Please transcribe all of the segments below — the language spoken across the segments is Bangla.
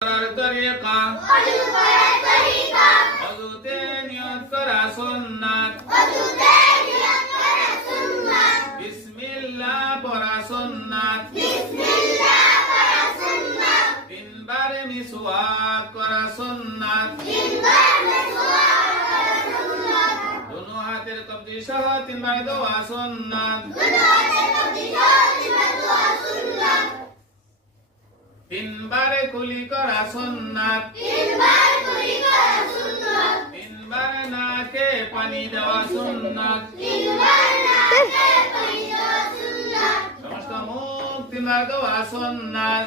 তরিকা ওযুতে নিয়ত করা সুন্নাত বিসমিল্লাহ পড়া সুন্নাত তিনবার মিসওয়াক করা সুন্নাত দুনো হাতের কবজি সহ তিনবার দোয়া সুন্নাত তিনবার কুলি করা সুন্নাত তিনবার নাকে পানি দেওয়া সুন্নাত সমস্ত মুখ তিনবার দেওয়া সুন্নাত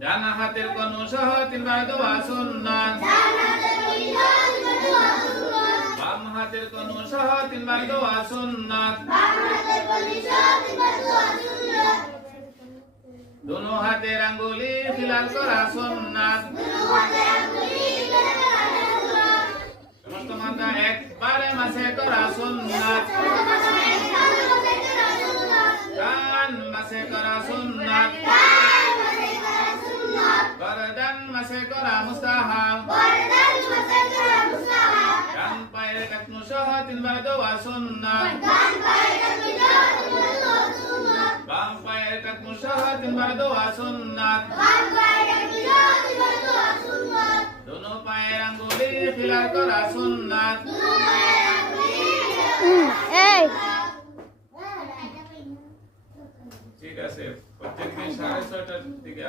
ডান হাতের কনু সহ তিনবার দেওয়া সুন্নাত বাম হাতের কনু সহ তিনবার দেওয়া সুন্নাত दोनों हाथेर आंगुली খিলাল করা সুন্নাত সমস্ত মাথা একবারে মাসে করা সুন্নাত কান মাসে করা সুন্নাত গরদান মাসে করা মুস্তাহাব ডান পায়ের টাকনু সহ তিনবার দেওয়া সুন্নাত বাম পায়ের টাকনু সহ তিনবার দেওয়া সুন্নাত दोनों পায়ের আঙ্গুলি খিলাল করা সুন্নাত ঠিক আছে প্রত্যেকদিন 6:30টার দিকে